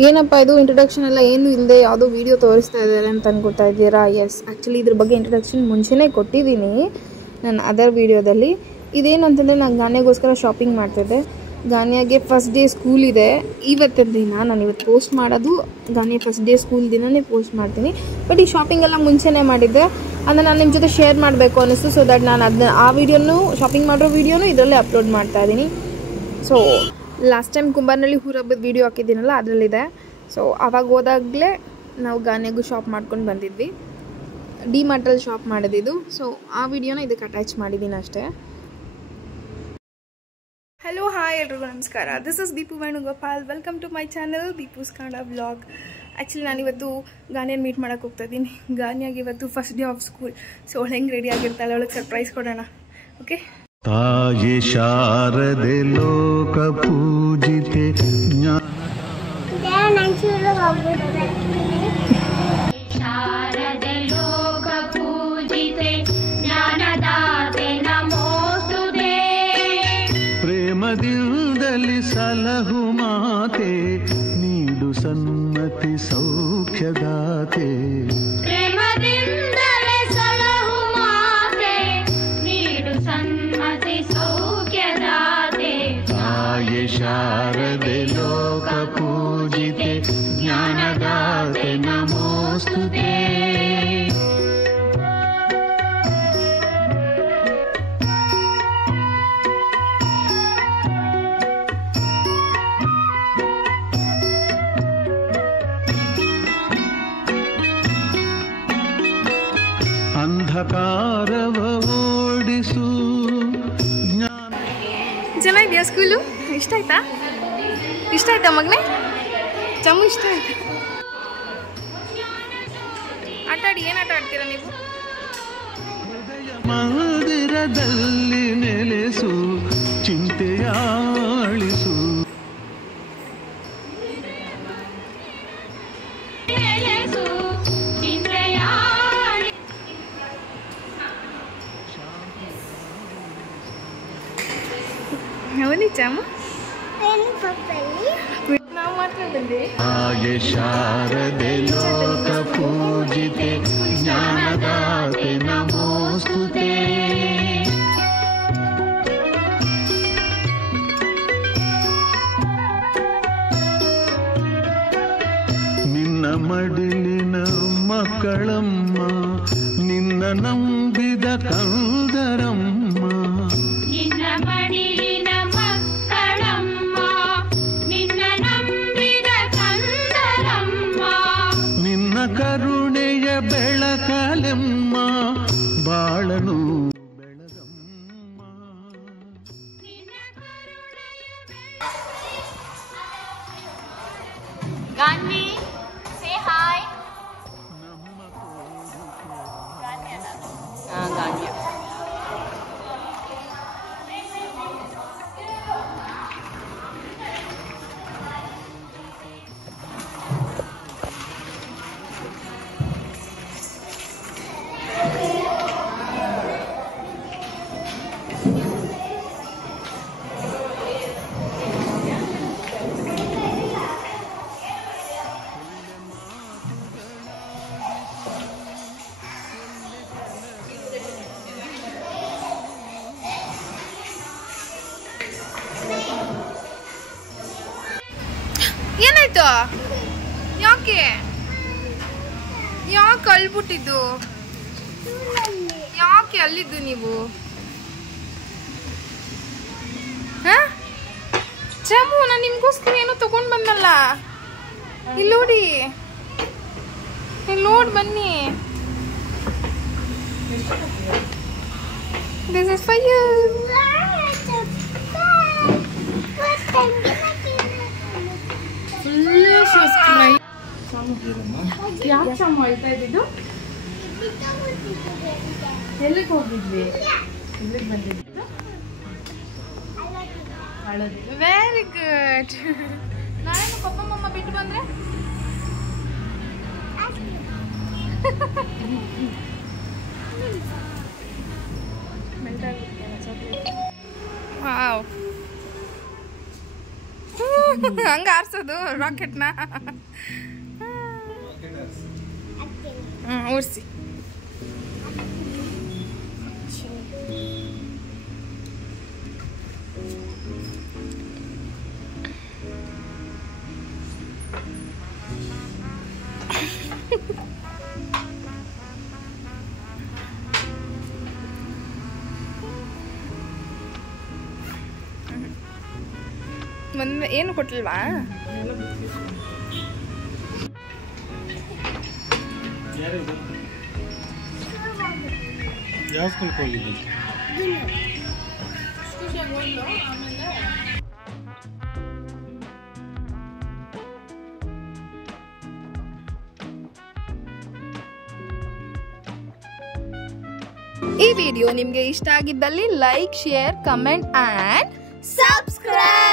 ಏನಪ್ಪ ಇದು ಇಂಟ್ರೊಡಕ್ಷನ್ ಎಲ್ಲ ಏನು ಇಲ್ಲದೆ ಯಾವುದೋ ವೀಡಿಯೋ ತೋರಿಸ್ತಾ ಇದ್ದಾರೆ ಅಂತ ಅನ್ಕೊತಾ ಇದ್ದೀರಾ? ಎಸ್, ಆ್ಯಕ್ಚುಲಿ ಇದ್ರ ಬಗ್ಗೆ ಇಂಟ್ರೊಡಕ್ಷನ್ ಮುಂಚೆನೇ ಕೊಟ್ಟಿದ್ದೀನಿ ನಾನು ಅದರ್ ವೀಡಿಯೋದಲ್ಲಿ. ಇದೇನಂತಂದರೆ ನಾನು ಗಾನ್ಯಾಗೋಸ್ಕರ ಶಾಪಿಂಗ್ ಮಾಡ್ತಿದ್ದೆ. ಗಾನ್ಯಾಗೆ ಫಸ್ಟ್ ಡೇ ಸ್ಕೂಲ್ ಇದೆ ಇವತ್ತಿನ ದಿನ. ನಾನು ಇವತ್ತು ಪೋಸ್ಟ್ ಮಾಡೋದು ಗಾನ್ಯಾ ಫಸ್ಟ್ ಡೇ ಸ್ಕೂಲ್ ದಿನವೇ ಪೋಸ್ಟ್ ಮಾಡ್ತೀನಿ. ಬಟ್ ಈ ಶಾಪಿಂಗ್ ಎಲ್ಲ ಮುಂಚೆನೇ ಮಾಡಿದ್ದೆ, ಅದನ್ನು ನಾನು ನಿಮ್ಮ ಜೊತೆ ಶೇರ್ ಮಾಡಬೇಕು ಅನ್ನಿಸ್ತು. ಸೊ ದಟ್ ನಾನು ಅದನ್ನ ಆ ವೀಡಿಯೋನು, ಶಾಪಿಂಗ್ ಮಾಡೋ ವೀಡಿಯೋನು ಇದರಲ್ಲೇ ಅಪ್ಲೋಡ್ ಮಾಡ್ತಾ ಇದ್ದೀನಿ. ಸೊ ಲಾಸ್ಟ್ ಟೈಮ್ ಕುಂಬಾರನಹಳ್ಳಿ ಊರ ಹಬ್ಬದ ವೀಡಿಯೋ ಹಾಕಿದ್ದೀನಲ್ಲ ಅದರಲ್ಲಿದೆ. ಸೊ ಆವಾಗ ಹೋದಾಗಲೇ ನಾವು ಗಾನ್ಯಾಗೂ ಶಾಪ್ ಮಾಡ್ಕೊಂಡು ಬಂದಿದ್ವಿ. ಡಿ ಮಾರ್ಟಲ್ಲಿ ಶಾಪ್ ಮಾಡಿದ್ದು. ಸೊ ಆ ವಿಡಿಯೋನ ಇದಕ್ಕೆ ಅಟ್ಯಾಚ್ ಮಾಡಿದ್ದೀನಿ ಅಷ್ಟೇ. ಹಲೋ, ಹಾಯ್ ಎಲ್ರಿಗೂ ನಮಸ್ಕಾರ. This is Deepu Venugopal. Welcome to my channel Deepu's Kannada vlog. Actually ನಾನಿವತ್ತು ಗಾನ್ಯಾನ ಮೀಟ್ ಮಾಡೋಕ್ಕೆ ಹೋಗ್ತಾ ಇದ್ದೀನಿ. ಗಾನ್ಯಾಗೆ ಇವತ್ತು first day of school. So ಅವಳು ಹೆಂಗೆ ರೆಡಿ ಆಗಿರ್ತಾಳೆ, ಅವಳಿಗೆ ಸರ್ಪ್ರೈಸ್ ಕೊಡೋಣ. ಓಕೆ. ತಾಯಿ ಶಾರದೆ ಲೋಕ ಪೂಜಿತೆ ಶಾರದೆ ಲೋಕ ಪೂಜಿತೆ ಜ್ಞಾನದಾತೆ ನಮೋಸ್ತುತೆ. ಪ್ರೇಮದಿಂದಲಿ ಸಲಹು ಮಾತೆ ನೀಡು ಸನ್ಮತಿ ಸೌಖ್ಯದಾತೆ. ಪ್ರೇಮದಿಂದಲೇ ಸಲಹು ಮಾತೆ ನೀಡು ಸನ್ಮತಿ ಸೌಖ್ಯದಾತೆ. ತಾಯಿ ಶಾರದೆ ಲೋಕ ಪೂಜಿತೆ ಜ್ಞಾನದಾತೆ ನಮೋಸ್ತುತೆ. ಅಂಧಕಾರವ ಓಡಿಸು ಜ್ಞಾನ. ಚೆನ್ನಾಗಿದೆಯಾ ಸ್ಕೂಲು? ಇಷ್ಟ ಆಯ್ತಾ? ಇಷ್ಟ ಆಯ್ತಾ ಮಗನೇ? ಚಮ್ಮು ಇಷ್ಟ ಆಯ್ತಾ? ಆಟಾಡಿ, ಏನು ಆಟ ಆಡ್ತೀರಾ ನೀವು? ಮಂದಿರದಲ್ಲಿ ನೆಲೆಸು ಚಿಂತೆಯಾಳಿಸು. ಅವನಿ ಚಾಮು ನಾವು ಮಾತ್ರ ಬಂದೆ. ತಾಯಿ ಶಾರದೆ ಲೋಕ ಪೂಜಿತೆ ಜ್ಞಾನದಾತೆ ನಮೋಸ್ತುತೆ. ನಿನ್ನ ಮಡಿಲಿನ ಮಕ್ಕಳಮ್ಮ, ನಿನ್ನ ನಂಬಿದ ಕಂದರಮ್ಮ. ನಿನ್ನ ಮಡಿಲಿನ ಮಕ್ಕಳಮ್ಮ, ನಿನ್ನ ನಂಬಿದ ಕಂದರಮ್ಮ. ನಿನ್ನ ಕರುಣೆಯ ಬೆಳಕಲೆಮ್ಮ, ಬಾಳನು ಬೆಳಗಮ್ಮ. Ganvi, say hi. ಗಾನ್ವಿ. ಏನಾಯ್ತು? ಯಾಕೆ ಯಾಕೆ ಅಳ್ಬಿಟ್ಟಿದ್ದು? ಯಾಕೆ ಅಲ್ಲಿದ್ದು ನೀವು? ಚಮು, ನಾನು ನಿಮ್ಗೋಸ್ಕರ ಏನೋ ತಗೊಂಡ್ ಬಂದಲ್ಲ. ಇಲ್ಲಿ ನೋಡಿ, ಇಲ್ಲಿ ನೋಡ್ ಬನ್ನಿ. This is for you. ಯಾಕೆ ಚಮ್ಮ ಹೇಳ್ತಾ ಇದ್ದಿದ್ದು? ಎಲ್ಲಿಗೆ ಹೋಗಿದ್ವಿ? ಎಲ್ಲಿಗೆ ಬಂದಿದ್ದು? Very good. ನಾನೇನು ಪಪ್ಪ ಮಮ್ಮ ಬಿಟ್ಟು ಬಂದ್ರೆ ವಾವ್. ಹಂಗ ಆರ್ಸೋದು ರಾಕೆಟ್ನ. ಓಡಿಸಿ. ಏನು ಕೊಟ್ಟಿಲ್ವಾ? ಯಾವ ಸ್ಕೂಲ್ಗೆ ಹೋಗಿದ್ದೆ? ಈ ವಿಡಿಯೋ ನಿಮಗೆ ಇಷ್ಟ ಆಗಿದ್ದಲ್ಲಿ like, share, comment and subscribe.